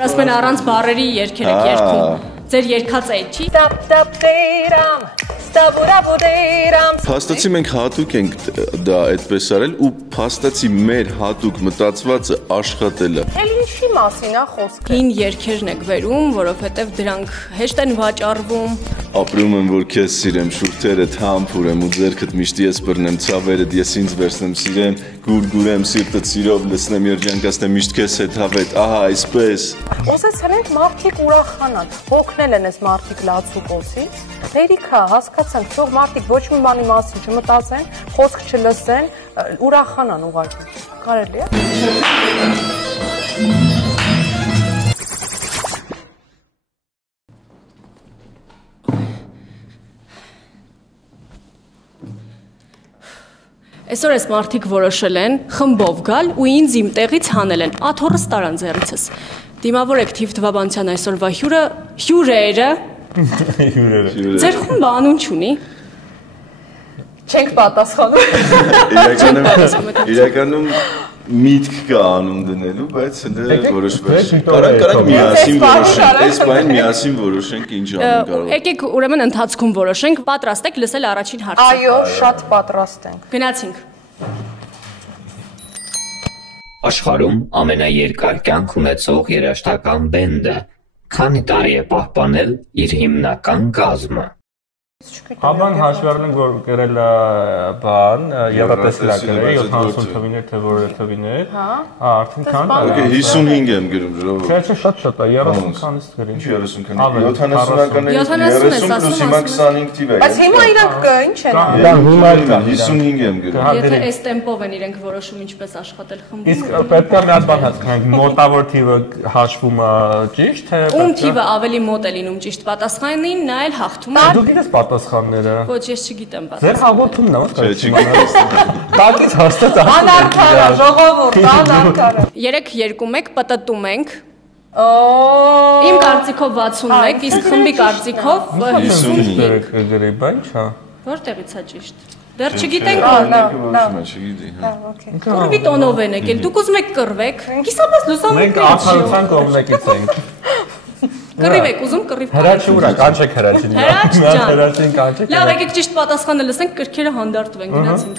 Ասում են առանց բառերի երգեր եք երգում։ Ձեր երկած է, չի։ Փաստացի մենք հատուկ ենք դա այդպես արել ու փաստացի մեր հատուկ մտածվածը աշխատել է։ Էլ ինչի մասին է խոսքը։ Հին երգերն եք վերում, որովհետև դրանք հեշտ են վաճառվում։ Ապրում եմ, որ քեզ սիրեմ, շուրթերդ համբուրեմ ու ձերքդ միշտ ես բռնեմ, ցավերդ ես ինձ վերցնեմ, սիրեմ, գուրգուրեմ, սիրտդ սիրով լցնեմ, երջանկացնեմ, միշտ քեզ հետ հավետ, ահա այսպես։ Ուզեցել ենք մարդիկ ուրախանան, օգնել են այս մարդիկ լացուկոսից։ Հերիքա, հասկացանք, թող մարդիկ ոչ մի բանի մասին չմտածեն, խոսք չլսեն, ուրախանան ուղղակի։ Կարելի է։ Այսօր այս մարդիկ որոշել են խմբով գալ ու ինձ իմ տեղից հանել են, աթոռս տարան ձեռիցս։ Դիմավորեք Թիվ Թվաբանության այսօրվա հյուրերը։ Ձեր խումբը անուն չունի։ Չենք պատասխանում։ Իրականում միտք կա անուն դնելու, բայց հենց որոշվեց։ Կարանք միասին որոշենք, այս բան միասին որոշենք ինչ անուն կարող։ Եկեք ուրեմն ընթացքում որոշենք, պատրաստ եք լսել առաջին հարցը։ Այո, շատ պատրաստ ենք։ Գնացինք։ Աշխարհում ամենաերկար կյանք ունեցող երաժշտական բենդը քանի տարի է պահպանել իր հիմնական կազմը։ Հաբան հաշվառենք, որ գրել է բան, եվրատեսիլակը 70 թվիներ, թե որը թվիներ, արդեն քան։ 55 եմ գրում ժողովուրդ։ Չէ, շատ է, 30 քանից գրել։ Ինչ 30 քանի։ 70-ականների 30 պլյուս հիմա 25 թիվ է։ Բայց հիմա իրանք ինչ են անում։ Դա հիմա 55 եմ գրում։ Եթե այս տեմպով են իրենք որոշում ինչպես աշխատել խմբում։ Իսկ պետք է մի հատ բան հասկանանք, մոտավոր թիվը հաշվում է ճիշտ, թե ում թիվը ավելի մոտ է լինում ճիշտ պատասխանին, նա էլ հաղթում է։ Դուք գիտես պատասխանները։ Ոչ, ես չգիտեմ պատասխանը։ Ձեր հաղորդումն է, ո՞նց կարելի։ Տակից հաստատ Անարդարա, ժողովուրդ, անարդարա։ 3-2-1 պտտում ենք։ Իմ կարծիքով 61, իսկ խմբի կարծիքով 55։ Գրեի, բան չա։ Որտեղից է ճիշտ։ Դեռ չգիտենք։ Կռվի տոնով են եկել։ Դուք ուզում եք կռվեք։ Կիսապես լուսամուտ։ Մենք արդարության կողմնակից ենք։ Կռիվ եք ուզում, կռիվ։ Հրաչի ուրա, կանչեք հրաչին։ Հրաչ ջան։ Հրաչին կանչեք։ Լավ, եկեք ճիշտ պատասխանը լսենք, կրքերը հանդարտվեն, գնացինք։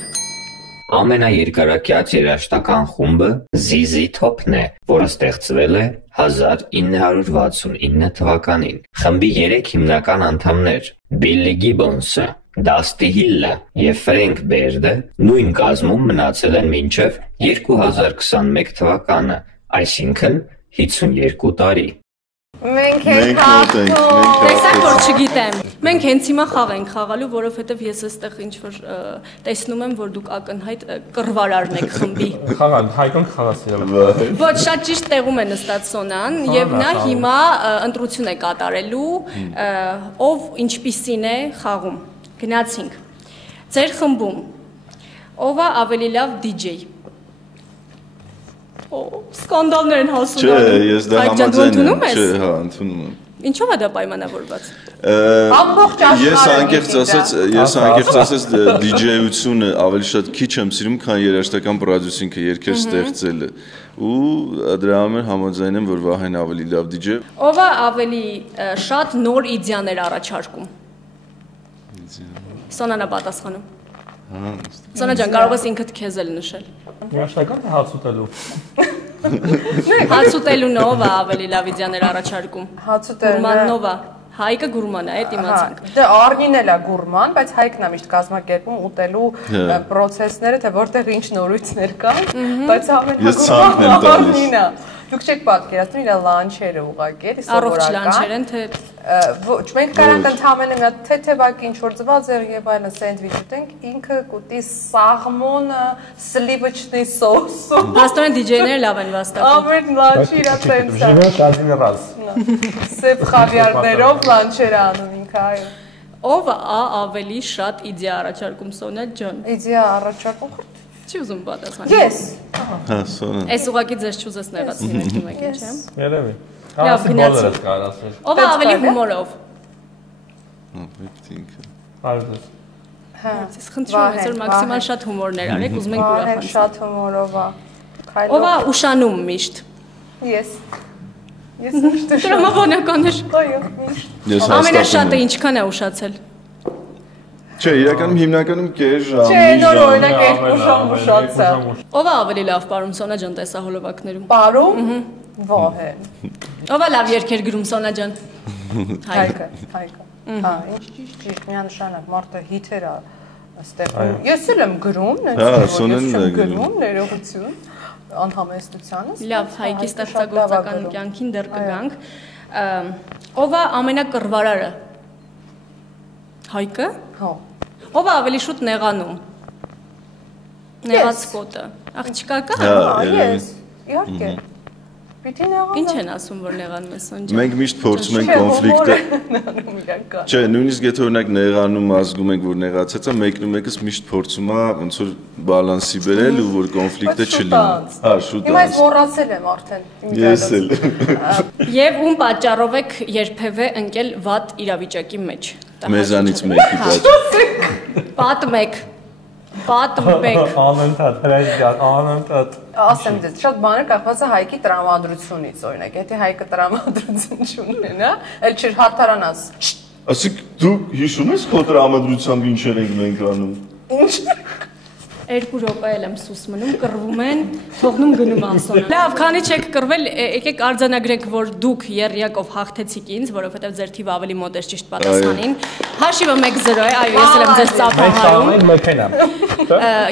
Ամենաերկարակյաց երաժշտական խումբը ZZ Top-ն է, որը ստեղծվել է 1969 թվականին։ Խմբի 3 հիմնական անդամներ՝ Բիլլի Գիբոնսը, Դաստի Հիլը և Ֆրենք Բերդը նույն կազմում մնացել են մինչև 2021 թվականը, այսինքն 52 տարի։ Մենք ենք հաղթում։ Տեսակ որ չգիտեմ։ Մենք հենց հիմա խաղ ենք խաղալու, որովհետև ես այստեղ ինչ որ տեսնում եմ, որ դուք ակնհայտ կռվարարն եք խմբի։ Խաղան, Հայկոն խաղասիրել։ Ոչ, շատ ճիշտ տեղում է նստած Սոնան, եւ նա հիմա ընտրություն է կատարելու, ով ինչպիսին է խաղում։ Գնացինք։ Ձեր խմբում ով է ավելի լավ DJ։ Սկանդալներ են հասուն անում։ Չէ, ես դա համաձայն եմ։ Չէ, հա, ընդունում եմ։ Ինչով է դա պայմանավորված։ Ամբողջ Ես անկեղծ ասած DJ-ությունը ավելի շատ քիչ եմ սիրում, քան երաժշտական պրոդյուսինգը, երգեր ստեղծելը։ Ու դրա համար համաձայն եմ, որ Վահեն ավելի լավ DJ։ Ով է ավելի շատ նոր իդեաներ առաջարկում։ Սոնանա պատասխանում։ Սոնա ջան, կարող ես ինքդ քեզ էլ նշել։ Երաշտական թե հաց ուտելու։ Հաց ուտելուն ով է ավելի լավ իդեաներ առաջարկում։ Հաց ուտելը։ Գուրմաննով է։ Հայկը գուրման է, այդ իմացանք։ Դե Արմինն էլ է գուրման, բայց Հայկն է միշտ կազմակերպում ուտելու process-ները, թե որտեղ ինչ նորույթներ կան, բայց ամենահավանն Դուք չեք պատկերացնում իր լանչերը ուղղակի, էլի սովորական։ Առողջ լանչեր են, թե ոչ, մենք կարանք ընդհանրապես մի հատ թեթևակ ինչ որ ձվածեղ եւ այլն սենդվիչ ուտենք, ինքը կուտի սաղմոնը, սլիվոչնի սոսը։ Աստորեն DJ-ները լավ են վաստակում։ Ամեն լանչի իր տենց է։ Ժիվը կազին ռազ։ Սև խավիարներով լանչեր անում ինքը, այո։ Ով է ավելի շատ իդեա առաջարկում Սոնա ջան։ Իդեա առաջարկում Չի ուզում պատասխանել։ Ես։ Հա, Սոնա։ Այս ուղղակի ձեզ չուզես նեղացնի մեկ ինչ եմ։ Երևի։ Լավ, գնացինք։ Ով է ավելի հումորով։ Ինքը։ Արժես։ Հա։ Ես խնդրում եմ, որ մաքսիմալ շատ հումորներ արեք, ուզում ենք ուրախանալ։ Շատ հումորով է։ Ով է ուշանում միշտ։ Ես։ Ես միշտ եմ։ Տրամաբանական էր։ Այո, միշտ։ Ամենաշատը ինչքան է ուշացել։ Չէ, հիմնականում կես ժամ, Չէ, նոր օրինակ 2 ժամ ուշացա։ Ով է ավելի լավ պարում Սոնա ջան տեսահոլովակներում։ Պարում։ Վահե։ Ով է լավ երգեր գրում Սոնա ջան։ Հայկը։ Հա, ինչ ճիշտ, միանշանակ մարդը հիթեր է ստեղծում։ Ես էլ եմ գրում, նենց որ գրում, ներողություն անհամեստությանս։ Լավ, Հայկի ստեղծագործական կյանքին դեռ կգանք։ Ով է ամենակռվարարը։ Հայկը։ Հա։ Ով է ավելի շուտ նեղանում։ Նեղած կոտը։ Աղջիկա կա։ Հա, ես։ Իհարկե։ Պիտի նեղանա։ Ինչ են ասում, որ նեղանում ես Սոնջան։ Մենք միշտ փորձում ենք կոնֆլիկտը։ Չէ, նույնիսկ եթե օրինակ նեղանում ազգում ենք, որ նեղացած է, մեկնումեկս միշտ փորձում է ոնց որ բալանսի բերել ու որ կոնֆլիկտը չլինի։ Հա, շուտ է։ Հիմա ես մոռացել եմ արդեն։ Ես էլ։ Եվ ում պատճառով եք երբևէ ընկել վատ իրավիճակի մեջ։ Մեզանից մեկի պատճառով։ Պատմեք։ Պատմեք։ Անընդհատ, հրաշքան, անընդհատ։ Ասեմ դες, շատ բաներ կախված է Հայկի տրամադրությունից, օրինակ, եթե Հայկը տրամադրություն չունենա, էլ չէր հարթարանաս։ Ասիկ դու հիշում ես քո տրամադրությամբ ինչեր ենք մենք անում։ Ինչ։ 2 րոպե էլ եմ սուս մնում, կռվում են, թողնում գնում Ասոնը։ Լավ, քանի չեք կռվել, եկեք արձանագրենք, որ դուք երրյակով հաղթեցիք ինձ, որովհետև ձեր թիվը ավելի մոտ էր ճիշտ պատասխանին։ Հաշիվը 1-0 է, այո, ես էլ եմ ձեզ ծափահարում։ Մենք մեքենա։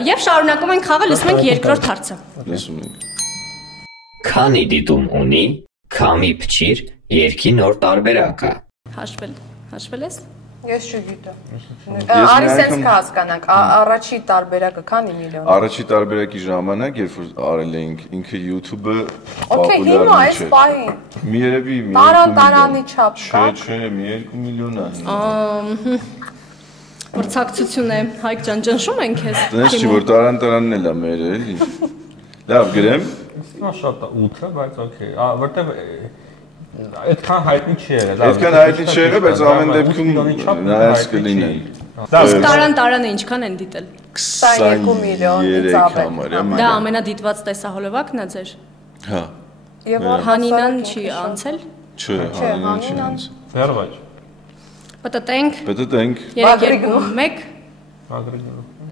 Եվ շարունակում ենք խաղը, լսում ենք երկրորդ հարցը։ Լսում ենք։ Քանի դիտում ունի քամի փչիր երկի նոր տարբերակը։ Հաշվել ես։ Ես չգիտեմ։ Արի սենց կհասկանանք, առաջի տարբերակը քանի միլիոն։ Առաջի տարբերակի ժամանակ, երբ որ արել էինք ինքը YouTube-ը Okay, հիմա այս պահին։ Մի երևի Տարանի չափ կա։ Չէ, մի 2 միլիոն է։ Մրցակցություն է, Հայկ ջան, ճնշում ենք քեզ։ Դες չի որ տարանն էլ է մեր էլի։ Լավ, գրեմ։ Նա շատ է 8-ը, բայց okay։ Որտեվ այդքան հայտնի չի եղել։ Այդքան հայտնի չի եղել, բայց ամեն դեպքում նայած կլինեն։ Տարանը ինչքան են դիտել։ 22 միլիոնից ավել։ Դա ամենադիտված տեսահոլովակն է ձեր։ Հա։ Եվ Հանինան չի անցել։ Չէ, Հանինան չի անցել։ Դեռ ոչ։ Պտտենք։ 3-2-1։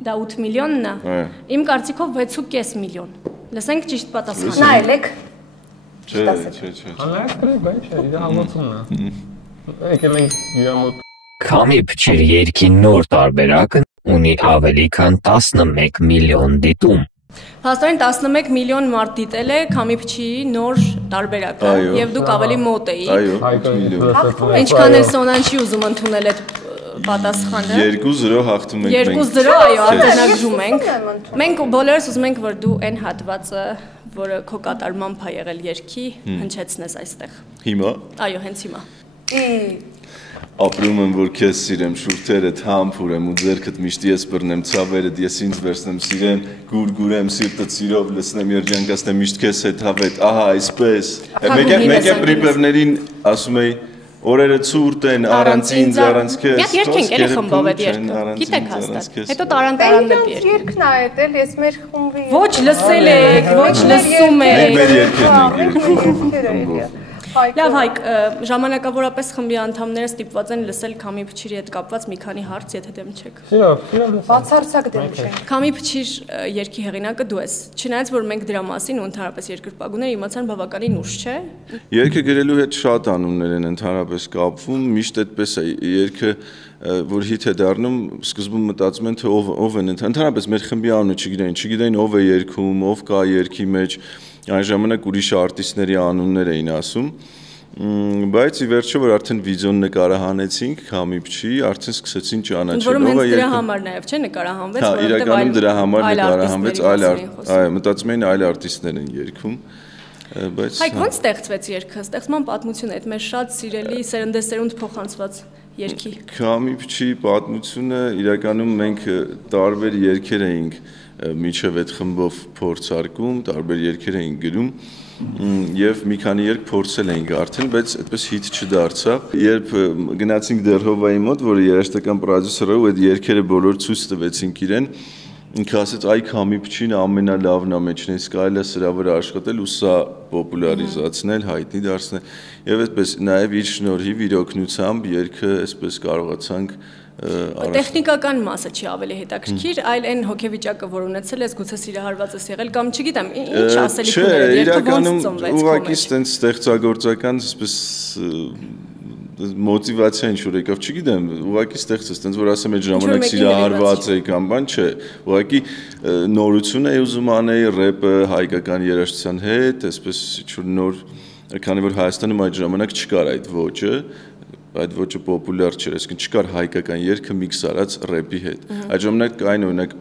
Դա 8 միլիոնն է։ Իմ կարծիքով 6.5 միլիոն։ Լսենք ճիշտ պատասխանը։ Նայեք։ Չէ։ Անայք գրեք, բայց չէ, դա համոզումն է։ Եկել ենք իրամոտ։ Քամի փչիր երկի նոր տարբերակն ունի ավելի քան 11 միլիոն դիտում։ Փաստորեն 11 միլիոն մարդ դիտել է քամի փչի նոր տարբերակը եւ դուք ավելի մոտ էիք։ Այո, 8 միլիոն։ Ինչքան էլ Սոնան չի ուզում ընդունել այդ պատասխանը։ 2-0 հաղթում ենք մենք։ 2-0, այո, արձանագրում ենք։ Մենք բոլորս ուզում ենք, որ դու այն հատվածը, որը քո կատարմամբ է եղել երկի, հնչեցնես այստեղ։ Հիմա։ Այո, հենց հիմա։ Ապրում եմ, որ քեզ սիրեմ, շուրթերդ համբուրեմ ու ձերքդ միշտ ես բռնեմ, ցավերդ ես ինձ վերցնեմ սիրեմ, գուրգուրեմ սիրտդ սիրով լցնեմ երջանկացնեմ միշտ քեզ հետ հավետ, ահա այսպես։ Մեկ է պրիպևներին ասում էի օրերը ցուրտ են, առանց ինձ, առանց քեզ։ Մի երկենք էլի խմբով այդ երկը։ Գիտեք հաստատ։ Հետո տարան-տարանն է երկը։ Երկն է այդել, ես մեր խումբի։ Ոչ լսել եք, ոչ լսում եք։ Մեր երկերն ենք։ Լավ Հայկ, ժամանակավորապես խմբի անդամները ստիպված են լսել քամի փչիրի հետ կապված մի քանի հարց, եթե դեմ չեք։ Բացարձակ դեմ չենք։ Քամի փչիր երգի հեղինակը դու ես։ Չնայած որ մենք դրա մասին ու ընդհանրապես երկրպագուները իմացան բավականին ուշ, չէ։ Երգը գրելու հետ շատ անուններ են ընդհանրապես կապվում, միշտ այդպես է։ Երգը որ հիթ է դառնում, սկզբում մտածում են թե ով են ընդհանրապես մեր խմբի անունը չգիտեին ով է երգում, ով կա երգի մեջ, այն ժամանակ ուրիշ արտիստների անուններ էին ասում, բայց ի վերջո որ արդեն վիդեոն նկարահանեցինք քամի փչի, արդեն սկսեցին ճանաչել ով է դրա համար նաև չէ նկարահանվեց, որովհետև իրականում դրա համար նկարահանվեց այլ մտածում էին այլ արտիստներ են երգում բայց Հայկ ո՞նց ստեղծվեց երգը, ստեղծման պատմությունը այդ մեր շատ սիրելի սերնդեսերունդ փոխանցված երգի։ Քամի փչի պատմությունը իրականում մենք տարբեր երգեր էինք միջև այդ խմբով փորձարկում, տարբեր երգեր էինք գրում եւ մի քանի երգ փորձել էինք արդեն, բայց այդպես հիթ չդարձավ։ Երբ գնացինք Դերհովայի մոտ, որը երաժշտական պրոդյուսեր է ու այդ երգերը բոլոր ցույց տվեցինք իրեն, ինքը ասեց այ քամի փչին ամենալավն է մեջն էս կարելի է սրա վրա աշխատել ու սա պոպուլարիզացնել, հայտնի դարձնել եւ այդպես նաեւ իր շնորհիվ իր օգնությամբ երգը այսպես կարողացանք տեխնիկական մասը չի ավելի հետաքրքիր, այլ այն հոգեվիճակը, որ ունեցել ես, գուցե սիրահարված ես եղել կամ չգիտեմ, ինչ ասելիքներ է, երգը ոնց ծնվեց։ Ուղղակի այդպես ստեղծագործական այսպես մոտիվացիա ինչ որ եկավ, չգիտեմ, ուղղակի ստեղծեց, այտենց որ ասեմ այդ ժամանակ սիրահարված էի կամ բան, չէ, ուղղակի նորություն էի ուզում անել ռեփը հայկական երաժշտության հետ, այսպես ինչ որ նոր, քանի որ Հայաստանում այդ ժամանակ չկար այդ ոճը, այդ ոճը պոպուլյար չէր, այսինքն չկար հայկական երգը միքս արած ռեփի հետ։ Այդ ժամանակ կային օրինակ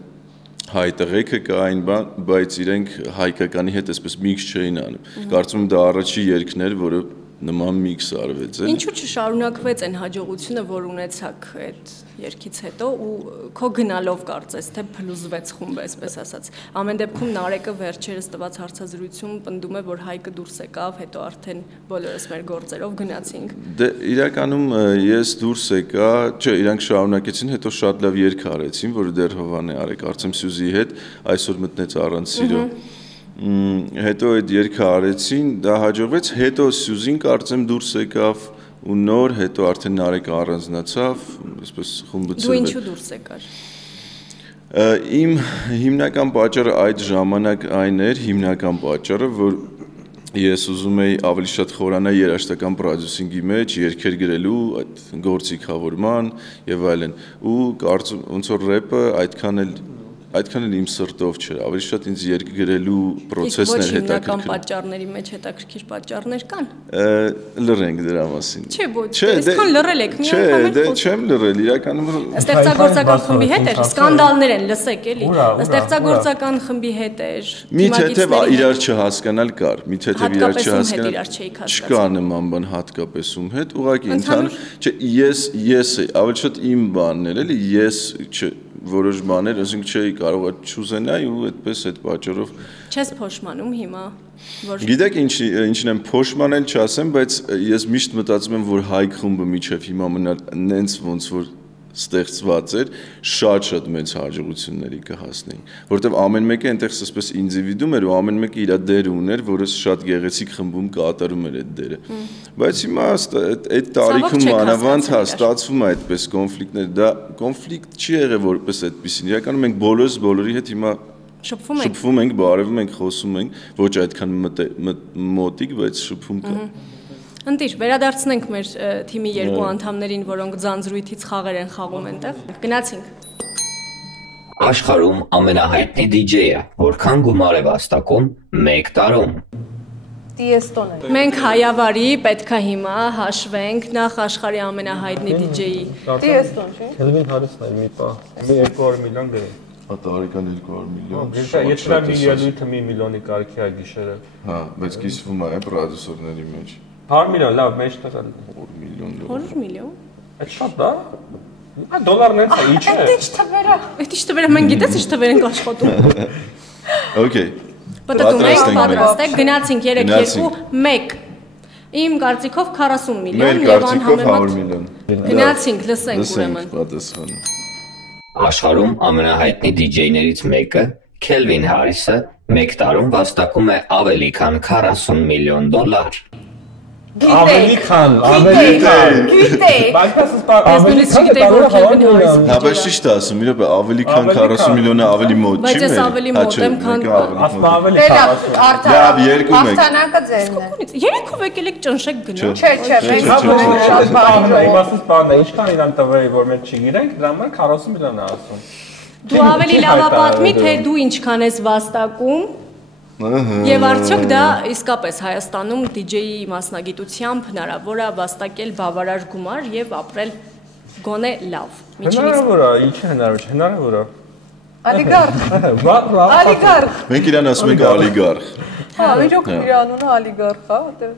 հայ տղեկը կային, բայց իրենք հայկականի հետ այսպես միքս չէին անում։ Կարծում եմ դա առաջի երգն էր, որը նման միքս արվեց է։ Ինչու չշարունակվեց այն հաջողությունը, որ ունեցաք այդ երգից հետո ու քո գնալով կարծես թե փլուզվեց խումբը, այսպես ասած։ Ամեն դեպքում Նարեկը վերջերս տված հարցազրույցում պնդում է, որ Հայկը դուրս եկավ, հետո արդեն բոլորս մեր գործերով գնացինք։ Դե իրականում ես դուրս եկա, չէ, իրանք շարունակեցին, հետո շատ լավ երգ արեցին, որը դեռ Հովան է արել, կարծեմ Սյուզիի հետ, այսօր մտնեց առանց սիրո։ Հետո այդ երգը արեցին, դա հաջողվեց, հետո Սյուզին կարծեմ դուրս եկավ ու նոր, հետո արդեն Նարեկը առանձնացավ, այսպես խումբը ծրվեց։ Դու ինչու դուրս եկար։ Իմ հիմնական պատճառը այդ ժամանակ այն էր, հիմնական պատճառը, որ ես ուզում էի ավելի շատ խորանալ երաժշտական պրոդյուսինգի մեջ, երգեր գրելու, այդ գործիքավորման եւ այլն։ Ու կարծում ոնց որ ռեփը այդքան էլ իմ սրտով չէր, ավելի շատ ինձ երգ գրելու process-ն էր հետաքրքիր։ Հիմնական պատճառների մեջ հետաքրքիր պատճառներ կան։ Լռենք դրա մասին։ Չէ, ոչ, այսքան լռել եք, մի անգամ էլ։ Չէ, չեմ լռել, իրականում ստեղծագործական խմբի հետ էր, սկանդալներ են, լսեք էլի։ Ստեղծագործական խմբի հետ էր։ Մի թեթև իրար չհասկանալ կար, մի թեթև իրար չհասկանալ։ Չկա նման բան հատկապես ում հետ, ուղղակի ընդհանուր, չէ, ես ավելի շատ իմ բանն էր, էլի, ես որոշ բաներ, ասենք չէի կարող չուզենայի ու այդպես այդ պատճառով չես փոշմանում հիմա որ Գիտեք ինչն եմ փոշմանել չասեմ, բայց ես միշտ մտածում եմ, որ Հայք խումբը միջև հիմա մնալ նենց ոնց որ ստեղծված էր, շատ մեծ հաջողությունների կհասնեին, որովհետև ամեն մեկը այնտեղ այսպես ինդիվիդուում էր ու ամեն մեկը իր դերը ուներ, որը շատ գեղեցիկ խմբում կատարում էր այդ դերը։ Բայց հիմա այդ տարիքում մանավանդ ստացվում է այդպես կոնֆլիկտներ, դա կոնֆլիկտ չի եղել որպես այդպեսին։ Իրականում մենք բոլորի հետ հիմա շփվում ենք, բարևում ենք, խոսում ենք, ոչ այդքան մոտիկ, բայց շփում կա։ Ընտիր, վերադարձնենք մեր թիմի երկու անդամներին, որոնք ձանձրույթից խաղեր են խաղում այնտեղ։ Գնացինք։ Աշխարհում ամենահայտնի DJ-ը որքան գումար է վաստակում 1 տարում։ Տիեստոն է։ Մենք հայավարի պետքա հիմա հաշվենք նախ աշխարհի ամենահայտնի DJ-ի։ Տիեստոն, չէ՞։ Քելվին Հարիսն էր մի պահ։ 200 միլիոն դրամ։ Տարեկան 200 միլիոն։ Եթե դա մի ելույթը 1 միլիոնի կարգի է գիշերը։ Հա, բայց կիսվում է պրոդյուսերների մեջ։ 100 միլիոն, լավ, մեջ տղան։ 100 միլիոն։ 100 միլիոն։ Այդ շատ դա։ Ա դոլարն է, ի՞նչ է։ Այդ ի՞նչ թվերը։ Այդ ի՞նչ թվերը մենք գիտես ի՞նչ թվեր ենք աշխատում։ Okay։ Պատտում եք, պատրաստ եք, գնացինք 3-2-1։ Իմ կարծիքով 40 միլիոն եւ անհամեմատ։ Գնացինք, լսենք ուրեմն։ Պատասխանը։ Աշխարհում ամենահայտնի DJ-ներից մեկը, Քելվին Հարիսը, 1 տարում վաստակում է ավելի քան 40 միլիոն դոլար։ Ավելի քան։ Գիտե։ Բայց ավելի չգիտեի որ Քելվին Հարիսը։ Հա, բայց ճիշտ է ասում, իրոք ավելի քան 40 միլիոնը ավելի մոտ չի։ Բայց ես ավելի մոտ եմ, քան ասում ավելի 40։ Լավ, երկու մեկ։ Հաղթանակը ձերն է։ Երեքով եկել եք ճնշեք գնա։ Չէ, մենք շատ բան Իմաստից բանն է, ինչքան իրան տվերի, որ մենք չգիտենք, դրա համար 40 միլիոն է ասում։ Դու ավելի լավ պատմի, թե դու ինչքան ես վաստակում։ Եվ արդյոք դա իսկապես Հայաստանում DJ-ի մասնագիտությամբ հնարավոր է վաստակել բավարար գումար եւ ապրել գոնե լավ։ Հնարավոր է, ինչ հնարավոր չէ, հնարավոր է։ Ալիգարխ։ Ալիգարխ։ Մենք իրան ասում ենք ալիգարխ։ Հա, իրոք իր անունը ալիգարխ է, որտեղ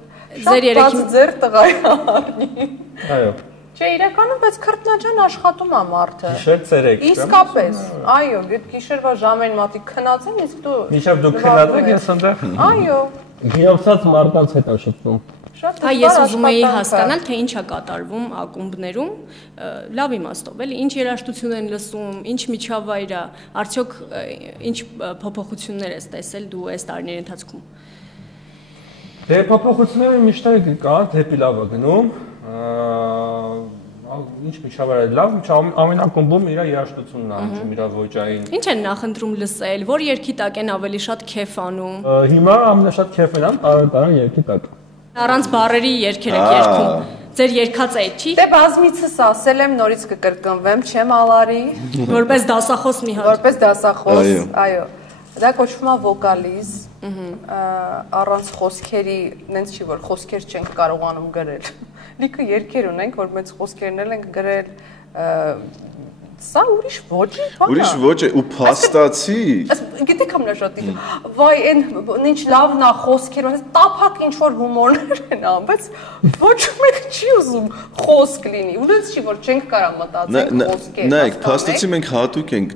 Ձեր երեքի ձեր տղայի արնի։ Այո։ Չէ, իրականում բայց քրտնաջան աշխատում է մարդը։ Գիշեր ցերեկ։ Իսկապես, այո, այդ գիշերվա ժամին մատի քնած են, իսկ դու Միշտ դու քնած ես այնտեղ։ Այո։ Գինովցած մարդկանց հետ եմ շփվում։ Հա ես ուզում էի հասկանալ, թե ինչ է կատարվում ակումբներում, լավ իմաստով, էլի, ինչ երաժշտություն են լսում, ինչ միջավայր է, արդյոք ինչ փոփոխություններ ես տեսել դու այս տարիների ընթացքում։ Դե փոփոխությունները միշտ կան, դեպի լավ է գնում։ Ինչ միջավայր է լավ, ամեն ակումբում իր երաժշտությունն է, հնչում իր ոճային։ Ինչ են նախընտրում լսել, որ երգի տակ են ավելի շատ քեֆ անում։ Հիմա ամենաշատ քեֆն եմ տարան երգի տակ։ Առանց բառերի երգեր եք երգում։ Ձեր երգած է, չի։ Դե բազմիցս ասել եմ, նորից կկրկնվեմ, չեմ ալարի։ Որպես դասախոս մի հատ։ Որպես դասախոս, այո։ Դա կոչվում է վոկալիզ։ Առանց խոսքերի, նենց չի որ խոսքեր չենք կարողանում գրել։ Լիքը երգեր ունենք, որ մեծ խոսքերն ենք գրել, սա ուրիշ ոճ է, բան։ Ուրիշ ոճ է ու փաստացի։ Գիտեք ամենաշատի։ Վայ, այն ինչ լավն է խոսքեր, տափակ ինչ որ հումորներ են անում, բայց ոչ մեկ չի ուզում խոսք լինի։ Ուրենց չի որ չենք կարա մտածենք խոսքեր։ Նայեք, փաստացի մենք հատուկ ենք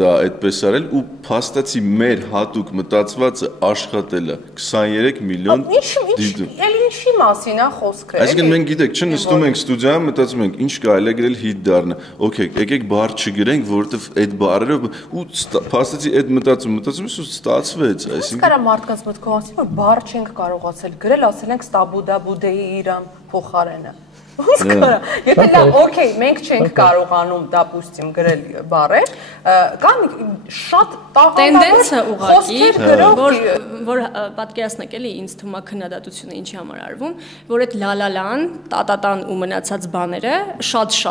դա այդպես արել ու փաստացի մեր հատուկ մտածվածը աշխատել է 23 միլիոն դիտում։ Էլ ինչի մասին է խոսքը։ Այսինքն մենք գիտեք, չնստում ենք ստուդիայում, մտածում ենք ինչ կարելի է գրել հիթ դառնա։ Okay, եկեք բառ չգրենք, որովհետև այդ բառերով ու փաստացի այդ մտածում ու ստացվեց, այսինքն կարա մարդկանց մտքով ասի, որ բառ չենք կարողացել գրել, ասել ենք ստաբուդաբուդեի իրամ փոխարենը։ Ոնց կարա։ Եթե լավ, օքեյ, մենք չենք կարողանում, դապուստիմ, գրել բառեր, կան շատ տենդենսը ուղղակի, որ պատկերացնեք էլի ինձ թվում է քննադատությունը ինչի համար արվում, որ այդ լալալան, տատատան ու մնացած բաները շատ է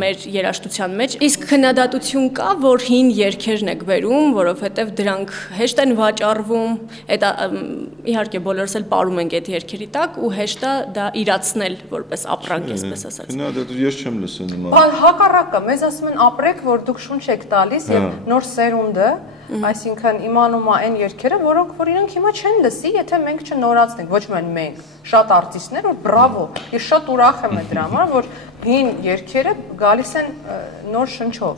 մեր երաժշտության մեջ, իսկ քննադատություն կա, որ հին երգերն եք բերում, որովհետև դրանք հեշտ են վաճառվում, այդ իհարկե բոլորս էլ ապրում ենք այդ երգերի տակ ու հեշտ է դա իրացնել որպես ապրանք, այսպես ասած։ Քննադատություն ես չեմ լսել նման։ Բան հակառակը, մեզ ասում են ապրեք, որ դուք շունչ եք տալիս եւ նոր սերունդը, այսինքն իմանում է այն երգերը, որոնք որ իրենք հիմա չեն լսի, եթե մենք չնորացնենք, ոչ միայն մենք, շատ արտիստներ, որ բրավո, ես շատ ուրախ եմ այդ դրա համար, որ հին երգերը գալիս են նոր շնչով։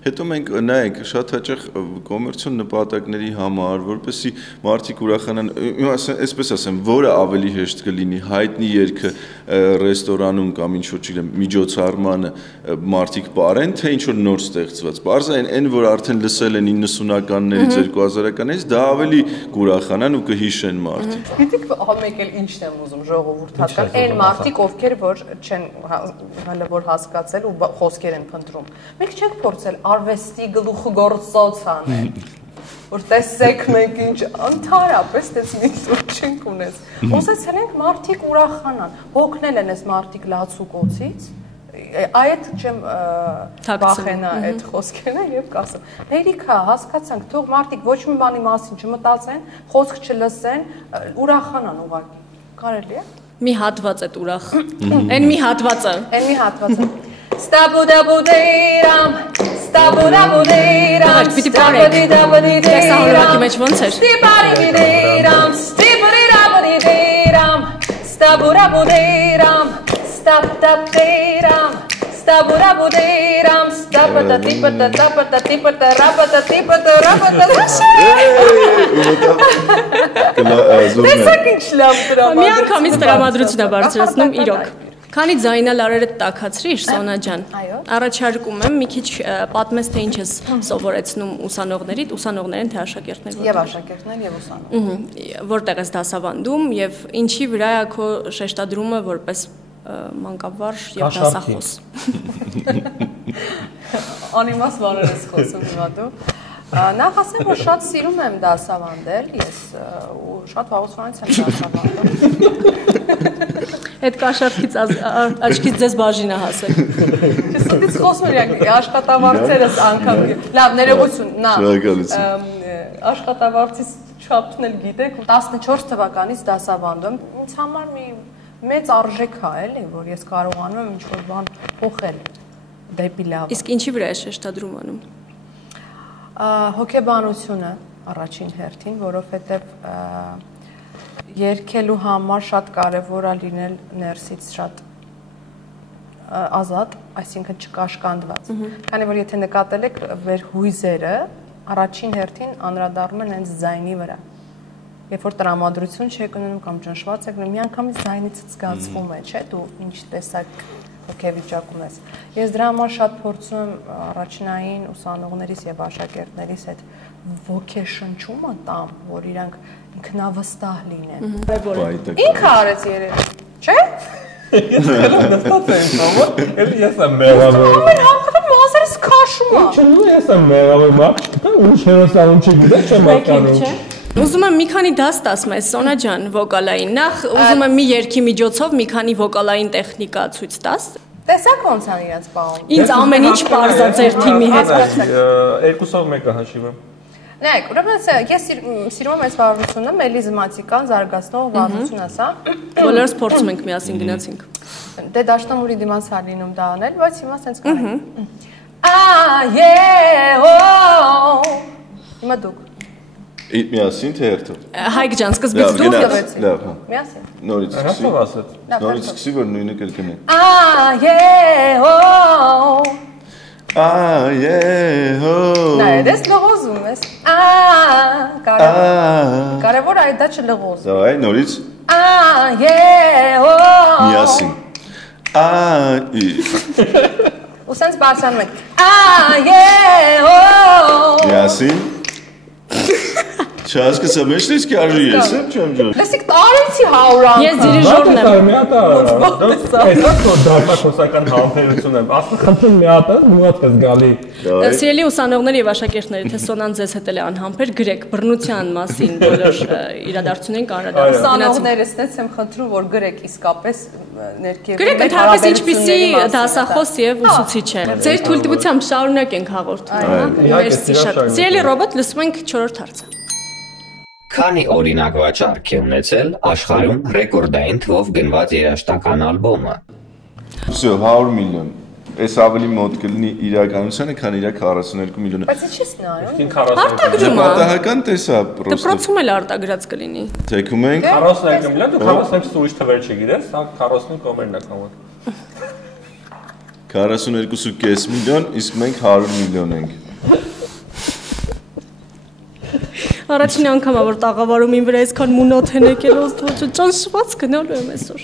Հետո մենք նայեք շատ հաճախ կոմերցիոն նպատակների համար, որպեսզի մարդիկ ուրախանան, այսպես ասեմ, որը ավելի հեշտ կլինի, հայտնի երգը ռեստորանում կամ ինչ որ չգիտեմ, միջոցառմանը մարդիկ ապարեն, թե ինչ որ նոր ստեղծված։ Պարզային այն, որ արդեն լսել են 90-ականներից, 2000-ականներից, դա ավելի կուրախանան ու կհիշեն մարդիկ։ Գիտեք, մեկ էլ ինչն եմ ուզում ժողովուրդական, այն մարդիկ, ովքեր որ չեն հələ որ հասկացել ու խոսքեր են փնտրում։ Մենք չենք փորձել արվեստի գլուխգործոց անել, որ տեսեք մենք ինչ ընդհանրապես տես մի սուր չենք ունես։ Ոսեցել ենք մարդիկ ուրախանան, հոգնել են այս մարդիկ լացուկոցից, այդ չեմ բախենա այդ խոսքերը եւ կասեմ։ Հերիքա, հասկացանք, թող մարդիկ ոչ մի բանի մասին չմտածեն, խոսք չլսեն, ուրախանան ուղղակի։ Կարելի է։ Մի հատված է ուրախ։ Այն մի հատվածը։ Այն մի հատվածը։ Ստաբուդաբուդեյրամ, ստաբուդաբուդեյրամ, տեսահոլովակի մեջ ոնց էր։ Ստիբարիդեյրամ, ստիբարիդաբուդեյրամ, ստաբուդաբուդեյրամ, ստապտապտեյրամ, ստաբուդաբուդեյրամ, ստապտատիպտատապտատիպտա ռապտատիպտա Տեսակ ինչ լավ դրամատրություն։ Մի անգամից տրամադրություն է բարձրացնում իրոք։ Քանի ձայնալարերը տաքացրիր, Սոնա ջան, առաջարկում եմ մի քիչ պատմես, թե ինչ ես սովորեցնում ուսանողներիդ, ուսանողներին, թե աշակերտներին։ Եվ աշակերտներին, եւ ուսանողներին։ Որտեղ ես դասավանդում եւ ինչի վրա է քո շեշտադրումը որպես մանկավարժ եւ դասախոս։ Անիմաս բաներ ես խոսում հիմա դու։ Նախ ասեմ, որ շատ սիրում եմ դասավանդել, ես ու շատ վաղուց եմ դասավանդում։ Այդ կաշառքից աչքից ձեզ բաժին է հասել։ Ես խոսում եմ աշխատավարձերս անգամ, լավ, ներողություն, նա աշխատավարձից չափն էլ գիտեք, 14 թվականից դասավանդում, ինձ համար մի մեծ արժեք է, էլի, որ ես կարողանում եմ ինչ-որ բան փոխել դեպի լավ։ Իսկ ինչի վրա է շեշտադրում անում։ Հոգեբանությունը առաջին հերթին, որովհետև երգելու համար շատ կարևոր է լինել ներսից շատ ազատ, այսինքն չկաշկանդված։ Քանի որ եթե նկատել եք վեր հույզերը, առաջին հերթին անդրադառնում են հենց ձայնի վրա։ երբ որ տրամադրություն չեք ունենում կամ ճնշված եք ունենում, միանգամից ձայնից զգացվում է, չէ՞, դու ինչ տեսակ հոգեվիճակում ես։ Ես դրա համար շատ փորձում եմ առաջնային ուսանողներիս եւ աշակերտներիս հետ ոգեշնչումը տամ, որ իրանք ինքնավստահ լինեն։ Ինքը արեց երևի, չէ՞։ Ես նստած եմ համոտ, ես եմ մեղավոր։ Ամեն անգամ մազերս քաշում է։ Չէ՞, ես եմ մեղավոր, մա։ Ինչ հերոսանում չգիտես, չեմ հասկանում։ Ուզում եմ մի քանի դաս տաս մեզ Սոնա ջան վոկալային։ Նախ ուզում եմ մի երգի միջոցով մի քանի վոկալային տեխնիկա ցույց տաս։ Տեսակ ոնց են իրաց բաղում։ Ինձ ամեն ինչ parza ձեր թիմի հետ։ Երկուսով մեկը հաշիվը։ Նայեք, ուրեմն ես սիրում եմ այս վարժությունը, մելիզմատիկան, զարգացնող վարժությունն է, սա։ Բոլորս փորձում ենք միասին գնացինք։ Դե դաշնամուրի դիմաց է լինում դա անել, բայց հիմա սենց կանենք։ Հիմա դուք։ Միասին թե երթով։ Հայկ ջան, սկզբից դու գնացի։ Լավ, հա։ Միասին։ Նորից սկսի։ Հաշով ասած։ Նորից սկսի, որ նույնը կրկնի։ Նայ, դες լղոզում ես։ Կարևոր այդ դա չլղոզ։ Դավայ, նորից։ Միասին։ Ու սենց բարձանում ենք։ Միասին։ Չհասկացա, մեջն ես կարժի ես, չեմ ջան։ Լսիք տարեցի 100 անգամ։ Ես դիրիժորն եմ։ Մի հատ Այս որ դարպակոսական համբերություն եմ։ Ասում խնդրում մի հատ մուած ես գալի։ Սիրելի ուսանողներ եւ աշակերտներ, թե Սոնան ձեզ հետ էլ է անհամբեր գրեք բռնության մասին բոլոր իրադարձություններին կանրադառնալ։ Ուսանողներս տենց եմ խնդրում, որ գրեք իսկապես ներքև։ Գրեք ընդհանրապես ինչպիսի դասախոս եւ ուսուցիչ է։ Ձեր թույլտվությամբ շարունակենք հաղորդումը։ Մերսի շատ։ Սիրելի ռոբոտ, լսում ենք 4-րդ հարցը։ Քանի օրինակ վաճառք է ունեցել աշխարհում ռեկորդային թվով գնված երաժշտական ալբոմը։ Всё, 100 միլիոն։ Այս ավելի մոտ կլինի իրականությանը, քան իր 42 միլիոնը։ Բայց ինչի՞ս նայում։ Արտագրում է։ Պատահական տեսա պրոստը։ Դպրոցում էլ արտագրած կլինի։ Թեքում ենք 42 միլիոն, դու 42 ուրիշ թվեր չգիտես, 45 կոմերն է կամոտ։ 42.5 միլիոն, իսկ մենք 100 միլիոն ենք։ Առաջին անգամա որ տաղավարումին վրա այսքան մունոթ են եկել ոստոջը ճանշված գնալու եմ այսօր։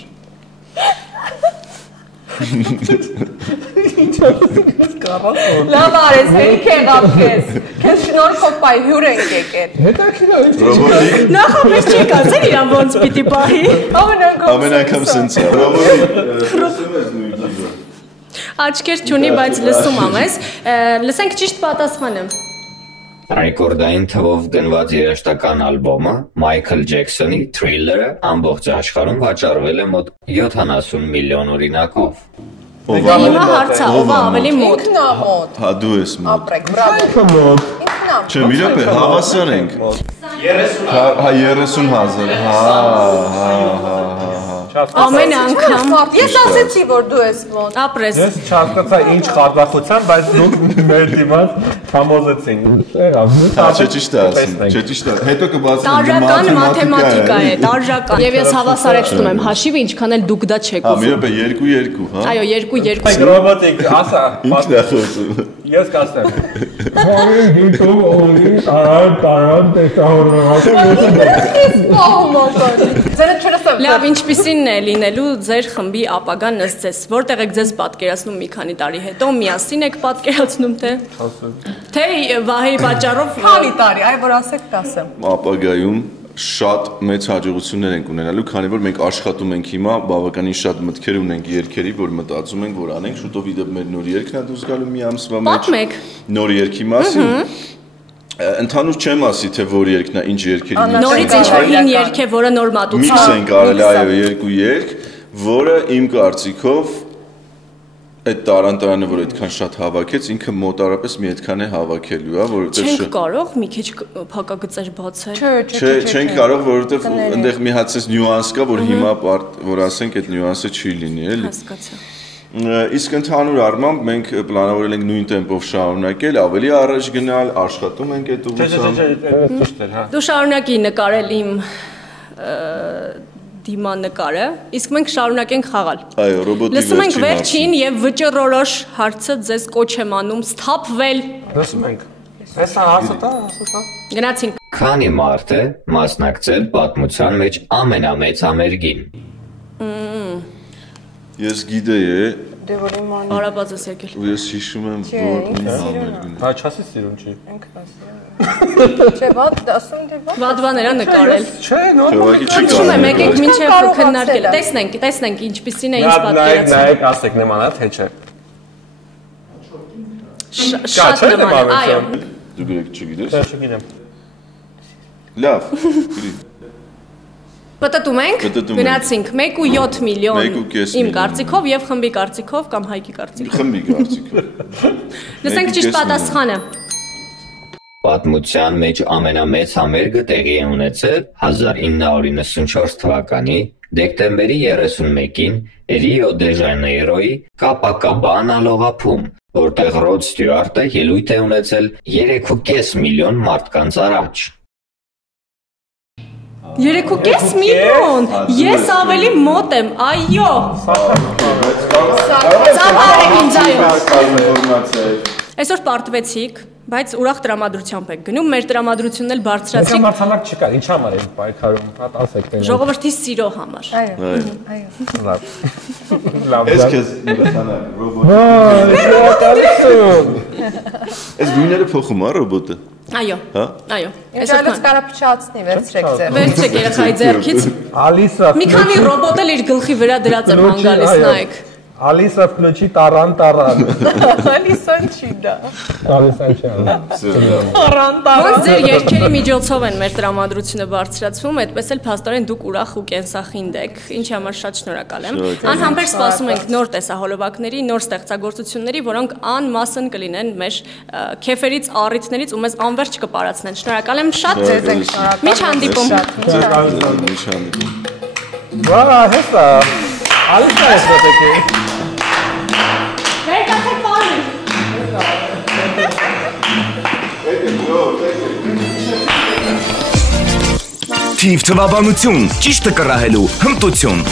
Լավ արես, հերիք եղավ քեզ։ Քեզ շնորհքով պայ հյուր ենք եկել։ Ռոբոտի Նախապես չի ասել իրան ոնց պիտի պահի։ ամեն անգամ սենց է։ Ռոբոտի Աչքեր չունի, բայց լսում ամ ես։ Լսենք ճիշտ պատասխանը։ Ռեկորդային թվով գնված երաժշտական ալբոմը Մայքլ Ջեքսոնի Thriller-ը ամբողջ աշխարհում վաճառվել է մոտ 70 միլիոն օրինակով։ Հիմա հարցը ով է ավելի մոտ։ Ինքնամոտ։ Հա դու ես մոտ։ Ապրեք, բրավո։ Ինքնամոտ։ Չէ, մի րոպե, հավասար ենք։ 30,000։ Հա։ Ամեն անգամ Ես ասեցի, որ դու ես մոտ։ ապրես։ Ես չհասկացա ինչ խարդախության, բայց դուք մեր դիմաց համոզեցին։ Չէ, ճիշտ է ասում։ Չէ, ճիշտ է։ Հետո կբացեմ Տարրական մաթեմատիկա է, տարրական։ Եվ ես հավասարեցնում եմ հաշիվը, ինչքան էլ դուք դա չեք Հա, մի ուզում։ րոպե 2-2, հա։ Այո, 2-2։ Ռոբոտիկ, ասա։ Ինչ է խոսում։ Ես կասեմ։ Հորին դիտում օրի տարան տեսահորը։ Լավ, ինչպիսին է լինելու ձեր խմբի ապագան ըստ ձեզ։ Որտեղ եք ձեզ պատկերացնում մի քանի տարի հետո, միասին եք պատկերացնում թե Վահեի պատճառով Քանի տարի, այ որ ասեք կասեմ։ Ապագայում շատ մեծ հաջողություններ ենք ունենալու, քանի որ մենք աշխատում ենք հիմա, բավականին շատ մտքեր ունենք երգերի, որ մտածում ենք, որ անենք, շուտով իդեպ մեր նոր երգն է դուրս գալու մի ամսվա մեջ։ Պատմեք։ Նոր երգի մասին։ Ընդհանուր չեմ ասի, թե որ երգն է, ինչ երգերի Նորից ինչ-որ հին երգ է, որը նոր մատուցվում միքս ենք արել, այո, երկու երգ, որը իմ կարծիքով այդ տարանտարանը, որ այդքան շատ հավաքեց, ինքը մոտարապես մի այդքան է հավաքելու, հա, որովհետև Չենք կարող մի քիչ փակագծեր բացել։ Չէ, չենք կարող, որովհետև այնտեղ մի հատ էս նյուանս կա, որ հիմա որ ասենք այդ նյուանսը չի լինի, էլի։ Հասկացա։ Իսկ ընդհանուր առմամբ մենք պլանավորել ենք նույն տեմպով շարունակել, ավելի առաջ գնալ, աշխատում ենք այդ ուղղությամբ։ Չէ, ճիշտ է, հա։ Դու շարունակի նկարել իմ դիմանկարը, իսկ մենք շարունակենք խաղալ։ Այո, ռոբոտի Լսում ենք վերջին եւ վճռորոշ հարցը ձեզ կոչ եմ անում սթափվել։ Լսում ենք։ Հեսա հարցը Գնացինք։ Քանի մարդ է մասնակցել պատմության մեջ ամենամեծ համերգին։ Ես գիտեի Դե որ իմանա։ Արաբացս եկել։ ու ես հիշում եմ որ ում համերգն Դա չասի սիրուն չի։ Չէ, բադ ասում դե բադ։ Վադվաներա նկարել։ Չէ, նորմալ։ Հիշում եմ, եկեք մինչև քննարկել։ Տեսնենք ինչպիսին է ինձ պատկերացնում։ Նայեք, ասեք նման է, թե չէ։ Շատ նման է, այո։ դու գրեք չգիտես Դա չգիտեմ։ լավ Պատտում ենք, գնացինք 1.7 միլիոն 1.5 իմ կարծիքով եւ խմբի կարծիքով կամ Հայկի կարծիքով։ խմբի կարծիքով Լսենք ճիշտ պատասխանը։ Պատմության մեջ ամենամեծ համերգը տեղի է ունեցել 1994 թվականի դեկտեմբերի 31-ին Ռիո դե Ժանեյրոյի Կապակաբանա լողափում, որտեղ Ռոդ Ստյուարտը ելույթ է ունեցել 3.5 միլիոն մարդկանց առաջ։ 3.5 միլիոն։ Ես ավելի մոտ եմ, այո։ Ծափարեք ինձ, այո։ Այսօր պարտվեցիք, բայց ուրախ տրամադրությամբ եք գնում, մեր տրամադրությունն էլ բարձրացրիք։ Մարտանակ չկա, ինչ համար է պայքարում, ասեք տենը։ Ժողովրդի սիրո համար։ Այո։ Լավ։ Լավ։ ես քեզ նստանա ռոբոտ Այս գույները փոխում է ռոբոտը Այո։ Հա Այո։ Ինչալից կարա փչացնի, վերցրեք ձեր։ Վերցրեք երեխայի ձեռքից։ Ալիսա։ Մի քանի ռոբոտ էլ իր գլխի վրա դրած եմ հանգալիս նայեք։ Ալիսա включи տարան։ Ալիսան չի դա։ Ալիսան չի։ Ոնց ձեր երկերի միջոցով են մեր տրամադրությունը բարձրացվում, այդպես էլ փաստորեն դուք ուրախ ու կենսախինդ եք, ինչի համար շատ շնորհակալ եմ։ Անհամբեր սպասում ենք նոր տեսահոլովակների, նոր ստեղծագործությունների, որոնք անմասն կլինեն մեր քեֆերից, առիթներից ու մեզ անverջ կպարածնեն։ Շնորհակալ եմ շատ։ Մինչ հանդիպում։ Վա, հեսա։ Ալիսա է դեպքը։ Վերջացեք բանը։ Թիվ թվաբանություն, ճիշտը կռահելու հմտություն։